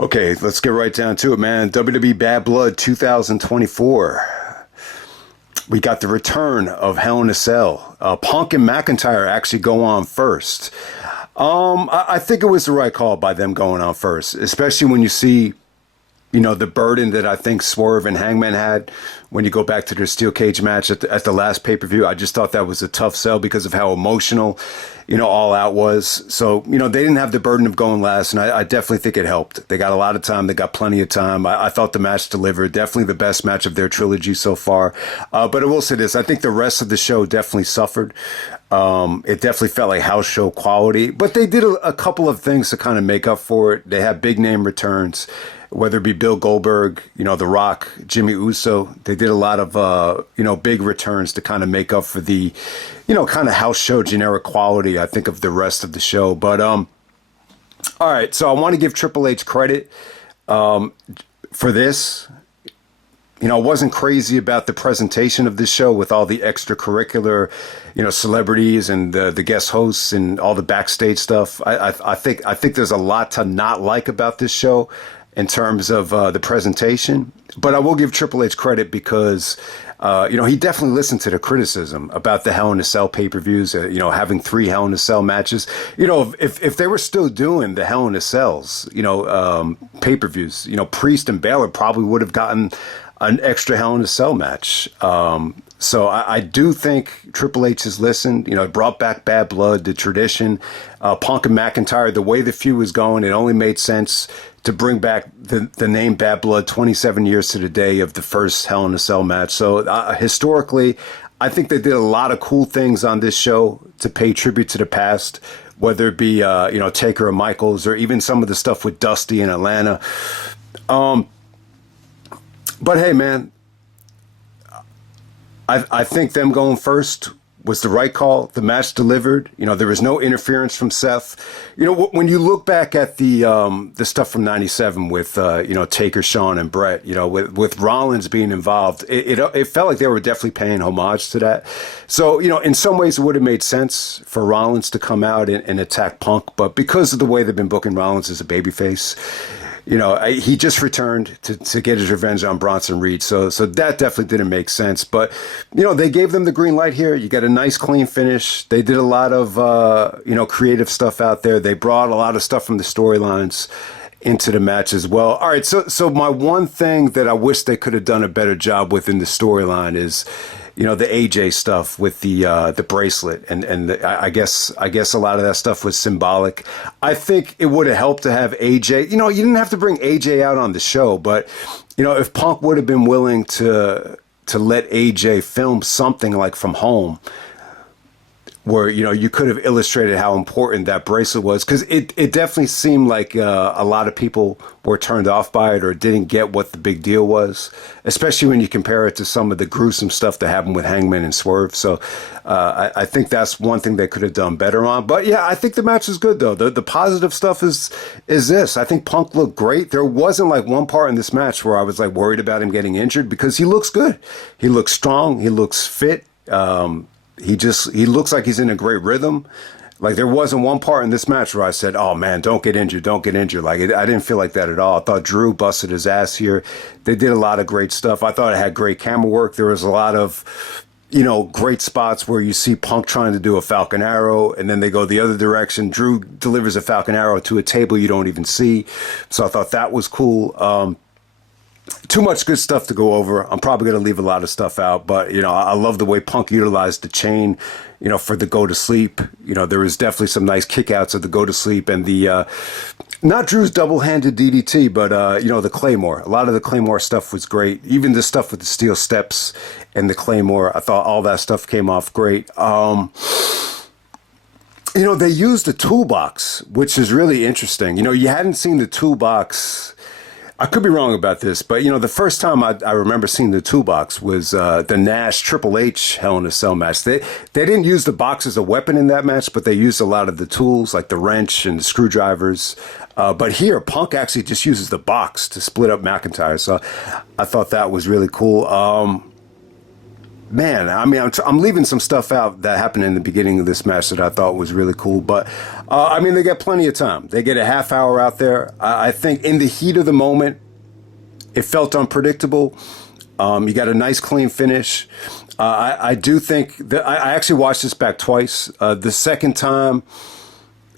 Okay, let's get right down to it, man. WWE Bad Blood 2024. We got the return of Hell in a Cell. Punk and McIntyre actually go on first. I think it was the right call by them going on first, especially when you see, the burden that I think Swerve and Hangman had when you go back to their steel cage match at the last pay-per-view. I just thought that was a tough sell because of how emotional, All Out was. So, they didn't have the burden of going last, and I definitely think it helped. They got a lot of time. They got plenty of time. I thought the match delivered. Definitely the best match of their trilogy so far. But I will say this. I think the rest of the show definitely suffered. It definitely felt like house show quality, but they did a couple of things to kind of make up for it. They had big name returns, whether it be Bill Goldberg, The Rock, Jimmy Uso. They did a lot of, big returns to kind of make up for the, kind of house show generic quality, I think, of the rest of the show. But, all right. So I want to give Triple H credit, for this. I wasn't crazy about the presentation of this show with all the extracurricular, celebrities and the guest hosts and all the backstage stuff. I think there's a lot to not like about this show in terms of the presentation. But I will give Triple H credit because, he definitely listened to the criticism about the Hell in a Cell pay-per-views, having 3 Hell in a Cell matches. If they were still doing the Hell in a Cells, pay-per-views, Priest and Balor probably would have gotten an extra Hell in a Cell match. So I do think Triple H has listened. It brought back Bad Blood, the tradition. Punk and McIntyre, the way the feud was going, it only made sense to bring back the name Bad Blood 27 years to the day of the first Hell in a Cell match. So historically, I think they did a lot of cool things on this show to pay tribute to the past, whether it be, Taker or Michaels, or even some of the stuff with Dusty in Atlanta. But hey, man, I think them going first was the right call. The match delivered. There was no interference from Seth. When you look back at the stuff from '97 with Taker, Shawn, and Brett, with Rollins being involved, it felt like they were definitely paying homage to that. So in some ways it would have made sense for Rollins to come out and attack Punk, but because of the way they've been booking Rollins as a babyface, he just returned to get his revenge on Bronson Reed. So that definitely didn't make sense. But, they gave them the green light here. You got a nice, clean finish. They did a lot of, creative stuff out there. They brought a lot of stuff from the storylines into the match as well. All right. So my one thing that I wish they could have done a better job with in the storyline is, the AJ stuff with the bracelet, and I guess a lot of that stuff was symbolic. I think it would have helped to have AJ. You didn't have to bring AJ out on the show, but if Punk would have been willing to let AJ film something like from home, where you could have illustrated how important that bracelet was, because it definitely seemed like a lot of people were turned off by it or didn't get what the big deal was, especially when you compare it to some of the gruesome stuff that happened with Hangman and Swerve. So I think that's one thing they could have done better on. But yeah, I think the match was good though. The positive stuff is this. I think Punk looked great. There wasn't like one part in this match where I was like worried about him getting injured, because he looks good. He looks strong. He looks fit. He looks like he's in a great rhythm. Like, there wasn't one part in this match where I said, oh man, don't get injured. Like, I didn't feel like that at all. I thought Drew busted his ass here. They did a lot of great stuff. I thought it had great camera work. There was a lot of, great spots where you see Punk trying to do a Falcon Arrow, and then they go the other direction. Drew delivers a Falcon Arrow to a table you don't even see. So I thought that was cool. Too much good stuff to go over. I'm probably going to leave a lot of stuff out, but, I love the way Punk utilized the chain, for the go to sleep. There was definitely some nice kickouts of the go to sleep and the, not Drew's double-handed DDT, but, the Claymore. A lot of the Claymore stuff was great. Even the stuff with the steel steps and the Claymore, I thought all that stuff came off great. They used the toolbox, which is really interesting. You hadn't seen the toolbox. I could be wrong about this, but, the first time I remember seeing the toolbox was the Nash Triple H Hell in a Cell match. They didn't use the box as a weapon in that match, but they used a lot of the tools like the wrench and the screwdrivers. But here, Punk actually just uses the box to split up McIntyre. So I thought that was really cool. Man, I mean, I'm leaving some stuff out that happened in the beginning of this match that I thought was really cool. But, I mean, they get plenty of time. They get a half hour out there. I think in the heat of the moment, it felt unpredictable. You got a nice, clean finish. I do think that I actually watched this back twice. The second time,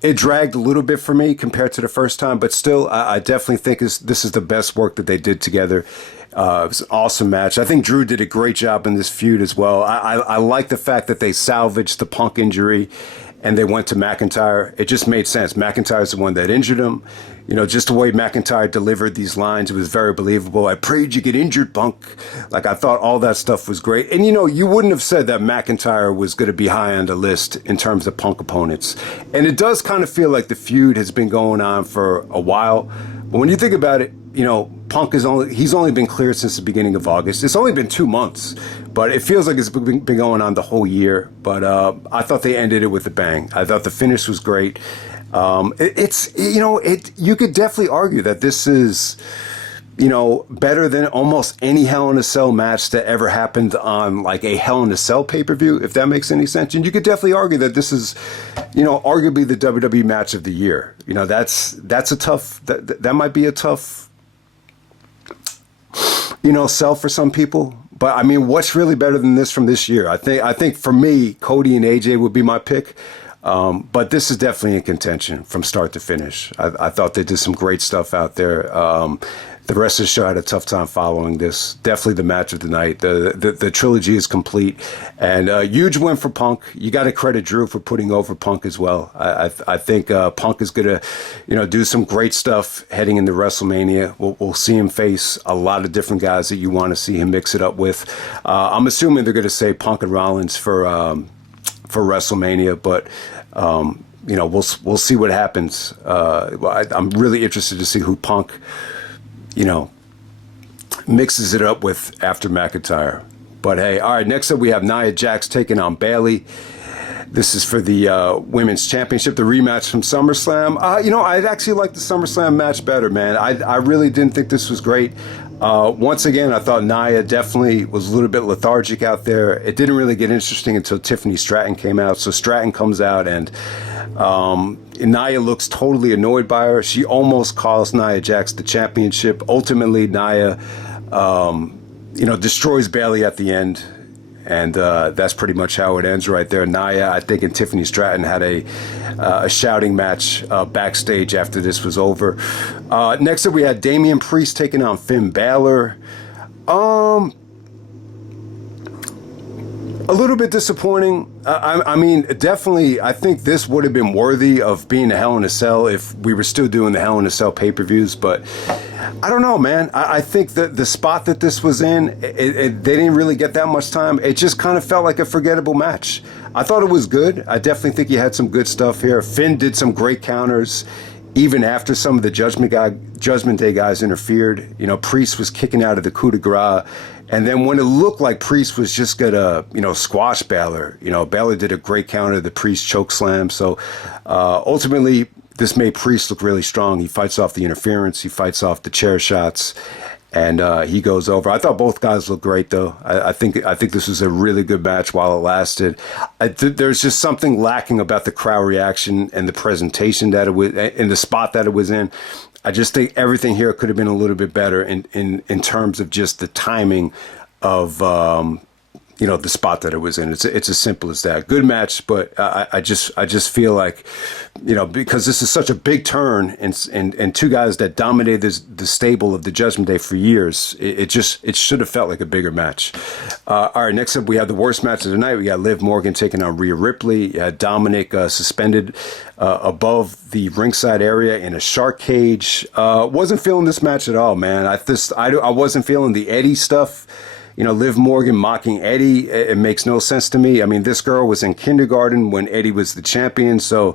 it dragged a little bit for me compared to the first time, but still, I definitely think this is the best work that they did together. It was an awesome match. I think Drew did a great job in this feud as well. I like the fact that they salvaged the Punk injury and they went to McIntyre. It just made sense. McIntyre's the one that injured him. You know, just the way McIntyre delivered these lines, it was very believable. I prayed you get injured, Punk. Like, I thought all that stuff was great. And, you know, you wouldn't have said that McIntyre was going to be high on the list in terms of Punk opponents. And it does kind of feel like the feud has been going on for a while. But when you think about it, you know, Punk he's only been cleared since the beginning of August. It's only been 2 months, but it feels like it's been going on the whole year. But I thought they ended it with a bang. I thought the finish was great. You could definitely argue that this is, you know, better than almost any Hell in a Cell match that ever happened on like a Hell in a Cell pay-per-view, if that makes any sense. And you could definitely argue that this is, you know, arguably the WWE match of the year. You know, that's a tough, that might be a tough, you know, sell for some people. But I mean, what's really better than this from this year? I think for me, Cody and AJ would be my pick. But this is definitely in contention from start to finish. I thought they did some great stuff out there. The rest of the show had a tough time following this. Definitely the match of the night. The trilogy is complete, and huge win for Punk. You got to credit Drew for putting over Punk as well. I think Punk is gonna, you know, do some great stuff heading into WrestleMania. We'll see him face a lot of different guys that you want to see him mix it up with. I'm assuming they're gonna say Punk and Rollins for WrestleMania, but you know, we'll see what happens. I'm really interested to see who Punk, you know, mixes it up with after McIntyre. But hey, all right, next up we have Nia Jax taking on Bayley. This is for the Women's Championship, the rematch from SummerSlam. You know, I'd actually like the SummerSlam match better, man. I really didn't think this was great. Once again, I thought Nia definitely was a little bit lethargic out there. It didn't really get interesting until Tiffany Stratton came out. So Stratton comes out and Nia looks totally annoyed by her. She almost cost Nia Jax the championship. Ultimately, Nia, you know, destroys Bayley at the end. And that's pretty much how it ends right there. Nia, I think, and Tiffany Stratton had a shouting match backstage after this was over. Next up, we had Damien Priest taking on Finn Balor. A little bit disappointing. I mean, definitely, I think this would have been worthy of being a Hell in a Cell if we were still doing the Hell in a Cell pay-per-views. But I don't know, man. I think that the spot that this was in, they didn't really get that much time. It just kind of felt like a forgettable match. I thought it was good. I definitely think he had some good stuff here. Finn did some great counters, even after some of the Judgment Day guys interfered. You know, Priest was kicking out of the coup de grace. And then when it looked like Priest was just gonna, you know, squash Balor, you know, Balor did a great counter, the Priest choke slam. So ultimately, this made Priest look really strong. He fights off the interference, he fights off the chair shots, and he goes over. I thought both guys looked great, though. I think this was a really good match while it lasted. There's just something lacking about the crowd reaction and the presentation that it was, and the spot that it was in. I just think everything here could have been a little bit better in terms of just the timing of you know, the spot that it was in. It's as simple as that. Good match, but I just feel like, you know, because this is such a big turn and two guys that dominated the stable of the Judgment Day for years, it should have felt like a bigger match. All right, next up we have the worst match of the night. We got Liv Morgan taking on Rhea Ripley. Dominic suspended above the ringside area in a shark cage. Wasn't feeling this match at all, man. I wasn't feeling the Eddie stuff. You know, Liv Morgan mocking Eddie, it makes no sense to me. I mean, this girl was in kindergarten when Eddie was the champion, so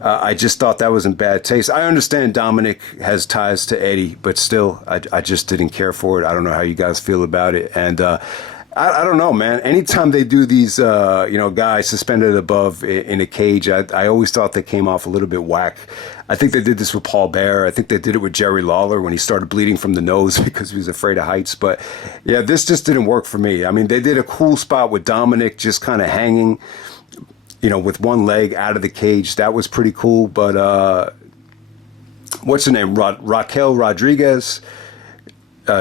I just thought that was in bad taste. I understand Dominic has ties to Eddie, but still, I just didn't care for it. I don't know how you guys feel about it. And I don't know, man. Anytime they do these, guys suspended above in a cage, I always thought they came off a little bit whack. I think they did this with Paul Bearer. I think they did it with Jerry Lawler when he started bleeding from the nose because he was afraid of heights. But yeah, this just didn't work for me. I mean, they did a cool spot with Dominic just kind of hanging, with one leg out of the cage. That was pretty cool. But what's her name? Raquel Rodriguez.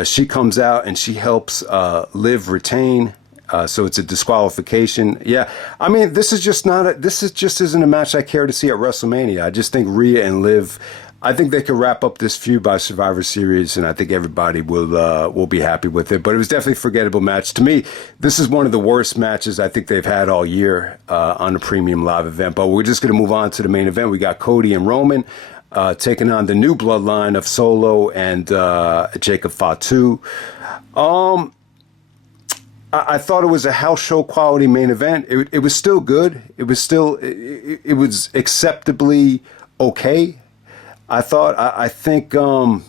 She comes out and she helps Liv retain. So it's a disqualification. Yeah, I mean, this is just isn't a match I care to see at WrestleMania. I just think Rhea and Liv, I think they could wrap up this feud by Survivor Series, and I think everybody will be happy with it. But it was definitely a forgettable match. To me, this is one of the worst matches I think they've had all year on a premium live event. But we're just going to move on to the main event. We got Cody and Roman taking on the new bloodline of Solo and Jacob Fatu. I thought it was a house show quality main event. It was still good. It was acceptably okay. I think I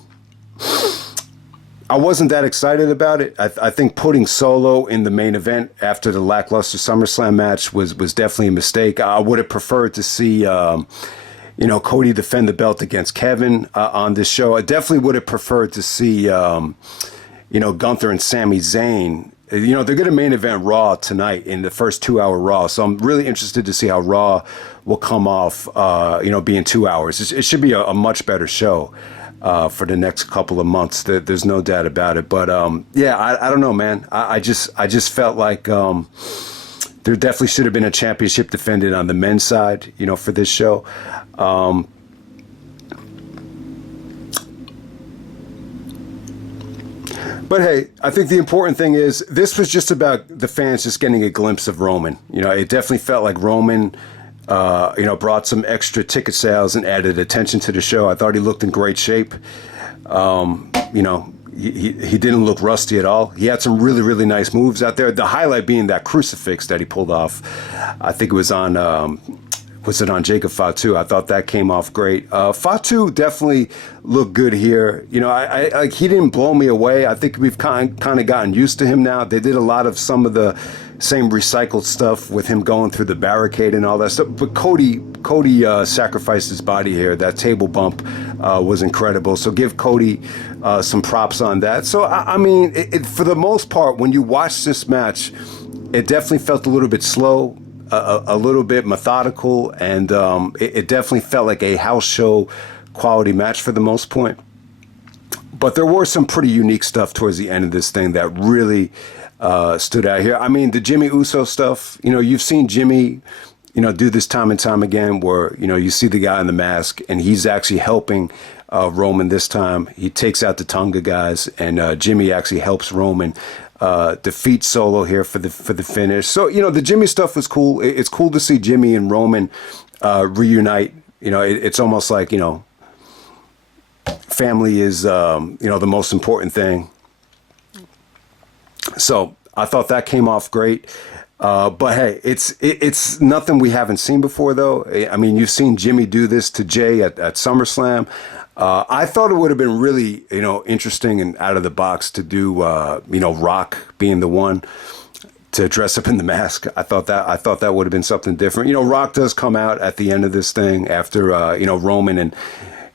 wasn't that excited about it. I think putting Solo in the main event after the lackluster SummerSlam match was definitely a mistake. I would have preferred to see Cody defend the belt against Kevin on this show. I definitely would have preferred to see Gunther and Sami Zayn. They're going to main event Raw tonight in the first 2-hour Raw. So I'm really interested to see how Raw will come off, being 2 hours. It should be a much better show for the next couple of months. There's no doubt about it. But, I don't know, man. I just felt like there definitely should have been a championship defended on the men's side, for this show. But hey, I think the important thing is this was just about the fans just getting a glimpse of Roman. It definitely felt like Roman, brought some extra ticket sales and added attention to the show. I thought he looked in great shape. He didn't look rusty at all. He had some really, really nice moves out there. The highlight being that crucifix that he pulled off. I think it was on... Was it on Jacob Fatu? I thought that came off great. Fatu definitely looked good here. I he didn't blow me away. I think we've kind of gotten used to him now. They did a lot of some of the same recycled stuff with him going through the barricade and all that stuff. But Cody sacrificed his body here. That table bump was incredible. So give Cody some props on that. So, I mean, for the most part, when you watch this match, it definitely felt a little bit slow. A little bit methodical, and it definitely felt like a house show quality match for the most point. But there were some pretty unique stuff towards the end of this thing that really stood out here. I mean, the Jimmy Uso stuff, you've seen Jimmy, do this time and time again where, you see the guy in the mask and he's actually helping Roman this time. He takes out the Tonga guys, and Jimmy actually helps Roman defeat Solo here for the finish. So, the Jimmy stuff was cool. It's cool to see Jimmy and Roman reunite. It's almost like, family is, the most important thing. So I thought that came off great. But hey, it's nothing we haven't seen before, though. I mean, you've seen Jimmy do this to Jay at SummerSlam. I thought it would have been really, interesting and out of the box to do, Rock being the one to dress up in the mask. I thought that would have been something different. Rock does come out at the end of this thing after, Roman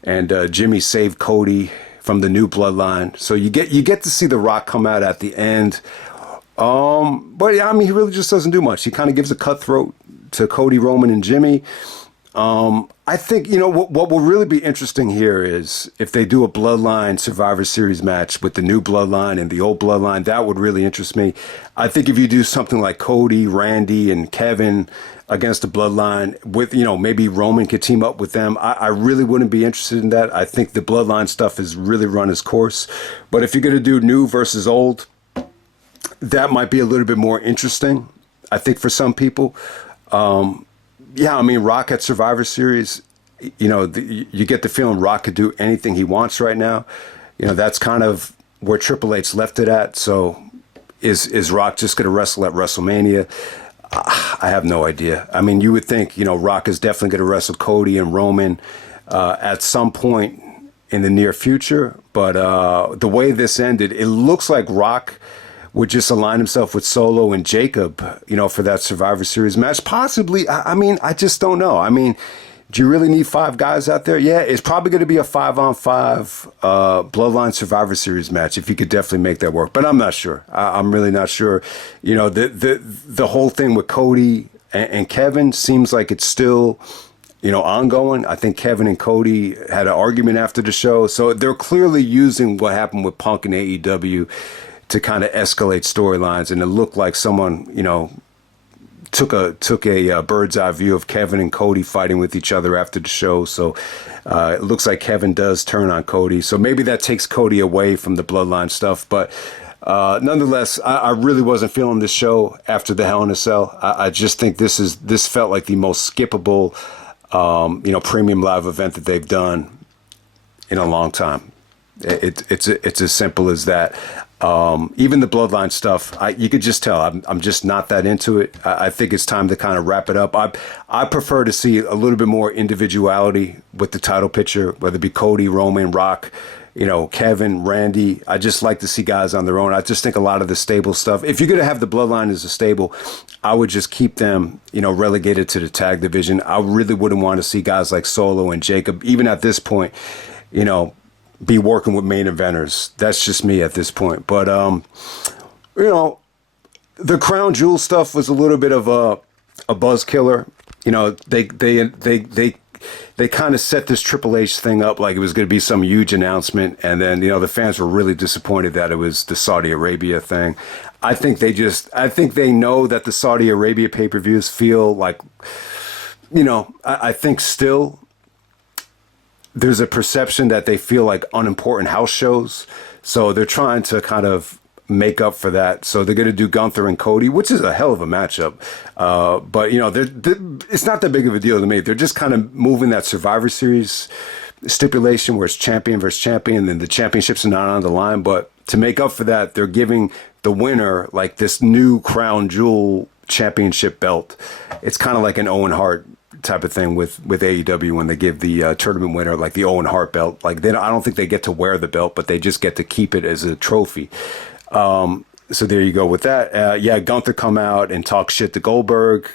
and Jimmy saved Cody from the new bloodline. So you get to see the Rock come out at the end. But yeah, I mean, he really just doesn't do much. He kind of gives a cutthroat to Cody, Roman, and Jimmy. I think, what will really be interesting here is if they do a Bloodline Survivor Series match with the new Bloodline and the old Bloodline. That would really interest me. I think if you do something like Cody, Randy, and Kevin against the Bloodline with, maybe Roman could team up with them, I really wouldn't be interested in that. I think the Bloodline stuff has really run its course. But if you're going to do new versus old, that might be a little bit more interesting, I think, for some people. Yeah, I mean, Rock at Survivor Series, you get the feeling Rock could do anything he wants right now. That's kind of where Triple H left it at. So is Rock just going to wrestle at WrestleMania? I have no idea. I mean, you would think, Rock is definitely going to wrestle Cody and Roman at some point in the near future. But the way this ended, it looks like Rock would just align himself with Solo and Jacob, for that Survivor Series match. Possibly. I mean, I just don't know. I mean, do you really need 5 guys out there? Yeah, it's probably going to be a 5-on-5 Bloodline Survivor Series match if you could definitely make that work. But I'm not sure. I'm really not sure. The whole thing with Cody and Kevin seems like it's still, ongoing. I think Kevin and Cody had an argument after the show. So they're clearly using what happened with Punk and AEW to kind of escalate storylines. And it looked like someone, took a bird's eye view of Kevin and Cody fighting with each other after the show. So it looks like Kevin does turn on Cody. So maybe that takes Cody away from the Bloodline stuff. But nonetheless, I really wasn't feeling this show after the Hell in a Cell. I just think this felt like the most skippable, premium live event that they've done in a long time. It's as simple as that. Even the Bloodline stuff, you could just tell I'm just not that into it. I think it's time to kind of wrap it up. I prefer to see a little bit more individuality with the title picture, whether it be Cody, Roman, Rock, Kevin, Randy. I just like to see guys on their own. I just think a lot of the stable stuff, if you're going to have the Bloodline as a stable, I would just keep them, relegated to the tag division. I really wouldn't want to see guys like Solo and Jacob, even at this point, be working with main eventers. That's just me at this point. But, the Crown Jewel stuff was a little bit of a buzz killer. They kind of set this Triple H thing up like it was going to be some huge announcement. And then, the fans were really disappointed that it was the Saudi Arabia thing. I think they know that the Saudi Arabia pay-per-views feel like, I think still there's a perception that they feel like unimportant house shows. So they're trying to kind of make up for that. So they're going to do Gunther and Cody, which is a hell of a matchup. But, it's not that big of a deal to me. They're just kind of moving that Survivor Series stipulation where it's champion versus champion and the championships are not on the line. But to make up for that, they're giving the winner like this new Crown Jewel championship belt. It's kind of like an Owen Hart type of thing with AEW when they give the tournament winner like the Owen Hart belt. Like I don't think they get to wear the belt, but they just get to keep it as a trophy. So there you go with that. Gunther come out and talk shit to Goldberg.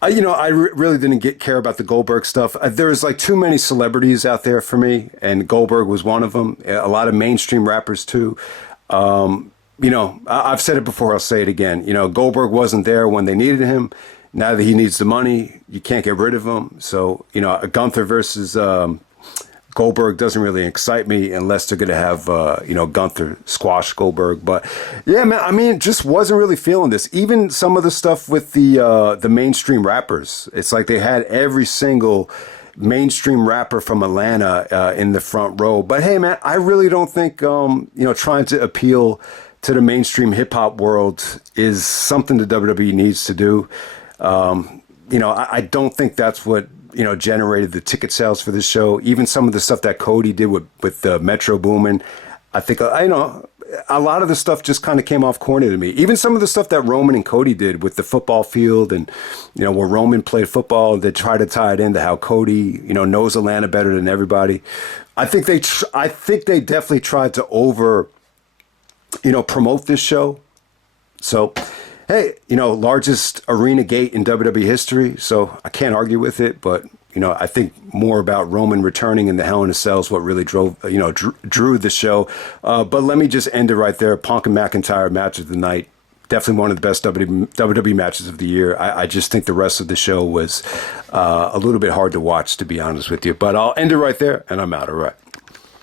I really didn't care about the Goldberg stuff. There's like too many celebrities out there for me, and Goldberg was one of them. A lot of mainstream rappers too. I've said it before, I'll say it again. Goldberg wasn't there when they needed him. Now that he needs the money, you can't get rid of him. So, a Gunther versus Goldberg doesn't really excite me unless they're going to have, Gunther squash Goldberg. But, yeah, man, I mean, just wasn't really feeling this. Even some of the stuff with the mainstream rappers. It's like they had every single mainstream rapper from Atlanta in the front row. But, hey, man, I really don't think, trying to appeal to the mainstream hip-hop world is something the WWE needs to do. I don't think that's what, generated the ticket sales for this show. Even some of the stuff that Cody did with Metro Boomin, I think, a lot of the stuff just kind of came off corny to me. Even some of the stuff that Roman and Cody did with the football field and, where Roman played football, they try to tie it into how Cody, knows Atlanta better than everybody. I think they definitely tried to promote this show. So, hey, largest arena gate in WWE history, so I can't argue with it. But, I think more about Roman returning in the Hell in a Cell is what really drew the show. But let me just end it right there. Punk and McIntyre match of the night. Definitely one of the best WWE matches of the year. I just think the rest of the show was a little bit hard to watch, to be honest with you. But I'll end it right there, and I'm out. All right.